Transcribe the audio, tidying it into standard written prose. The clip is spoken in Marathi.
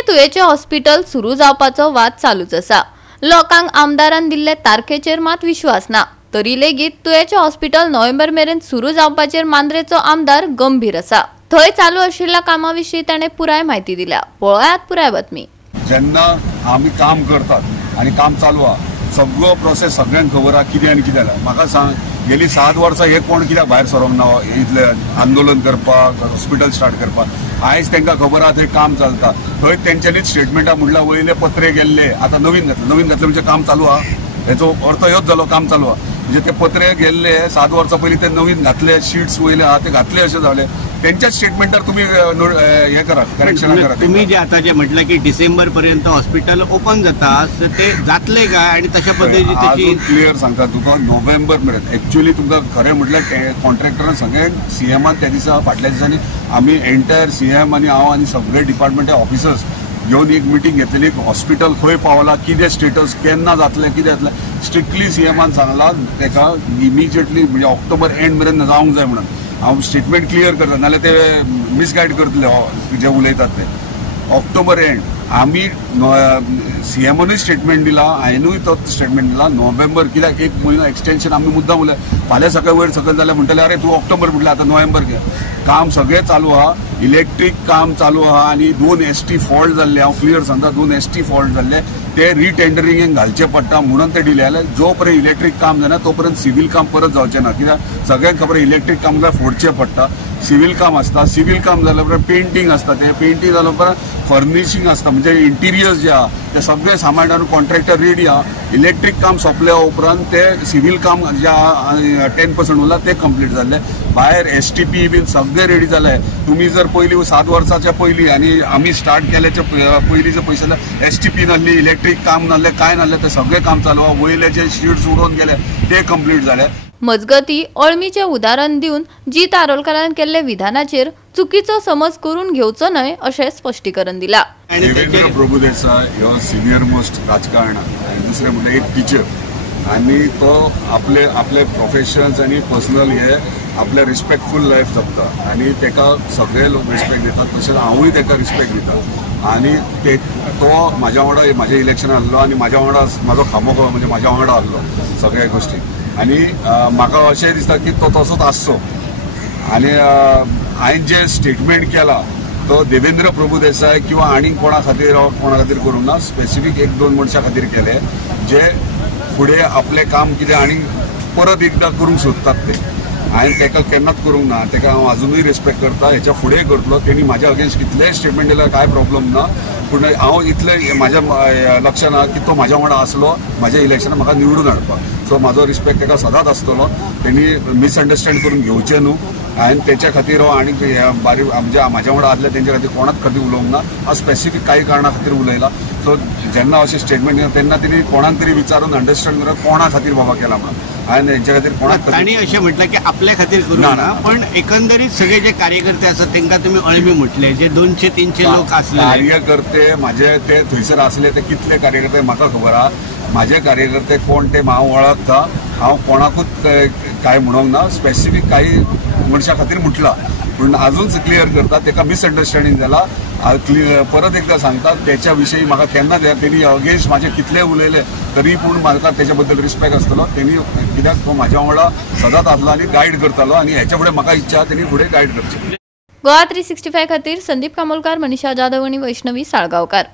पुणे तुयेचे हॉस्पिटल सुरू जावपाचो वाद चालूच आसा। लोकांक आमदारान दिल्ले तारखेचेर मात विश्वास ना, तरी लेगीत तुयेचे हॉस्पिटल नोव्हेंबर मेरेन सुरू जावपाचेर मांद्रेचो आमदार गंभीर आसा। थंय चालू आशिल्ल्या कामाविशीं ताणें पुराय माहिती दिल्या। पळयात पुराय बातमी। जेन्ना आमी काम करतात आणि काम चालू आहा, सगळो प्रोसेस सगळ्यांक खबर आहा कितें आनी कितें जाला। म्हाका सांग, गेली 7 वर्सां हे कोण कित्याक भायर सरोंक ना इतले आंदोलन करपाक, हॉस्पिटल स्टार्ट करपाक। आयज तांकां खबर आहा थंय काम चलता, थंय तेंच्यांनीच स्टेटमेंटां म्हणल्यार वयले पत्रे गेल्ले, आतां नवीन घातले म्हणजे काम चालू आहा। हेचो अर्थ ह्योच जालो, काम चालू आहा म्हणजे ते पत्रे गेल्ले 7 वर्सां पयलीं ते नवीन घातले, शीट्स वयले आहा ते घातले अशें जालें। त्यांच्या स्टेटमेंटार तुम्ही हे करा, करेक्शन करा। तुम्ही जे आता जे म्हटलं की डिसेंबर पर्यंत हॉस्पिटल ओपन जाता, ते जातले काय आणि तशा पद्धतीची त्याची क्लियर सांगता तुका नोव्हेंबर मेरेन। एक्चुअली तुमकां खरें म्हटल्यार कॉन्ट्रॅक्टरान सगळ्यांक सीएमान त्या दिसा फाटल्या दिसांनी आमी एंटायर सीएम आनी हांव आनी सगळे डिपार्टमेंट ऑफिसर्स घेवन एक मिटींग घेतलेली। हॉस्पिटल खंय पावला, कितें स्टेटस, केन्ना जातलें, कितें जातलें, स्ट्रिक्टली सीएमान सांगलां ताका इमिजिएटली म्हणजे ऑक्टोबर एंड मेरेन जावंक जाय म्हणून। हांव स्टेटमेंट क्लियर करता, नाल्यार ते मिसगायड करतले जे उलयतात ते। ऑक्टोबर एंड आमी सीएमानूय स्टेटमेंट दिला, हांवेनूय तो स्टेटमेंट दिला। नोव्हेंबर कित्याक 1 म्हयनो एक्सटेंशन आमी मुद्दाम उलय, फाल्यां सकाळी वयर सकयल जाल्यार म्हणटले अरे तूं ऑक्टोबर म्हटलें, आतां नोव्हेंबर घे। काम सगळें चालू आहा, इलेक्ट्रीक काम चालू आहा आनी 2 ST फॉल्ट जाल्ले। हांव क्लियर सांगता, 2 ST फॉल्ट जाल्ले, ते रिटेंडरिंगेक घालचे पडटा म्हणून ते डिले जाले। जो पर्यंत इलेक्ट्रीक काम जायना तो पर्यंत सिव्हिल काम परत जावचें ना, कित्याक सगळ्यांक खबर इलेक्ट्रीक काम जाल्यार फोडचें पडटा। सिव्हिल काम आसता, सिव्हिल काम जाल्या उपरांत पेंटिंग आसता, ते पेंटिंग जाल्या उपरांत फर्निशिंग आसता, म्हणजे इंटिरियर्स जे आहा ते सगळे सामान हाडून कॉन्ट्रॅक्टर रेडी आहा। इलेक्ट्रीक काम सोंपल्या उपरांत ते सिव्हिल काम जे आहा 10% उरला ते कंप्लीट जाल्ले। भायर STP बीन सगळे रेडी जाले। तुम्ही जर पयलीं 7 वर्साच्या पयलीं आनी आमी स्टार्ट केल्याच्या पयलीं जे पयशे STP नासली, इलेक्ट्रीक काम नासलें, काय नासलें, ते सगळे काम चालू आहा। वयले जे शीट्स उडोवन गेले ते कंप्लीट जाले। मजगती अळमीचे उदाहरण दिवन जीत आरोलकरान केल्ले विधानाचेर चुकीचो समज करून घेवचो न्हय अशें स्पश्टीकरण दिला। देवेंद्र प्रभुदेसाय ह्यो सिनियर मोस्ट राजकारणाक, दुसरे म्हणजे एक टीचर, आणि तो आपले प्रोफेशन्स आणि पर्सनल हे आपले रिस्पेक्टफूल लायफ जगता आणि ताका सगळे लोक रिस्पेक्ट दितात, तशेंच हांवूय ताका रिस्पेक्ट दिता। आणि तो म्हाज्या वांगडा म्हाज्या इलेक्शनान आसलो आणि म्हाज्या वांगडा म्हाजो खामो म्हणजे म्हाज्या वांगडा आसलो सगळ्या गोष्टी। आणि म्हाका अशें दिसता की तो तसोच आसचो। आणि हांवें जे स्टेटमेंट केला तो देवेंद्र प्रभुदेसाय किंवा आनी कोणा खातीर करूंक ना, स्पेसिफीक 1-2 मनशां खातीर केले जे फुडें आपलें काम कितें आनी परत एकदा करूंक सोदतात ते। हांवें ताका केन्नाच करूंक ना, ताका हांव अजुनूय रिस्पेक्ट करता, हेच्या फुडें करतलो। तेणी म्हाज्या अगेन्स्ट कितलेंय स्टेटमेंट दिल्यार कांय प्रॉब्लम ना, पूण हांव इतलें म्हाज्या लक्षांत आहा की तो म्हाज्या वांगडा आसलो म्हाज्या इलेक्शनाक म्हाका निवडून हाडपाक। सो म्हाजो रिस्पेक्ट ताका सदांच आसतलो। तेणी मिसअंडरस्टँड करून घेवचें न्हू। हांवें तेच्या खातीर आनी बारीक म्हणजे म्हाज्या वांगडा आसले तेंच्या खातीर कोणाच खातीर उलोवंक ना। हांव स्पेसिफीक कांय कारणां खातीर उलयला। सो जेन्ना अशें स्टेटमेंट दिता तेन्ना तेणी कोणाक तरी विचारून अंडरस्टँड करप कोणा खातीर बाबा केला म्हणून। हांवें हेंच्या खातीर कोणाक आणि अशें म्हटलं की आपल्या खातीर करूंक ना, पण एकंदरीत सगळे जे कार्यकर्ते आसात तांकां तुम्ही अळमी म्हटले, जे 200-300 लोक आसले कार्यकर्ते माझे ते थंयसर आसले ते कितले कार्यकर्ते म्हाका खबर आहा। माझे कार्यकर्ते कोण ते हांव वळखता, हांव कोणाकूच काय म्हणूंक ना, स्पेसिफीक काही मनशा खातीर म्हटला। पूण अजून क्लियर करता ताका मिसअंडरस्टँडिंग जाला। परत एकदा सांगता त्याच्या विशयी म्हाका केन्ना तेणी अगेन्स्ट म्हाजे कितले उलयले तरी पूण म्हाका तेच्या बद्दल रिस्पेक्ट आसतलो। तेणी कित्याक तो म्हाज्या वांगडा सदांच आसलो आनी गायड करतालो, आनी हेच्या फुडें म्हाका इच्छा तेणी फुडें गायड करचें। गोवा 365 खातीर संदीप कामोलकार, मनीषा जाधव आणि वैष्णवी साळगांवकार।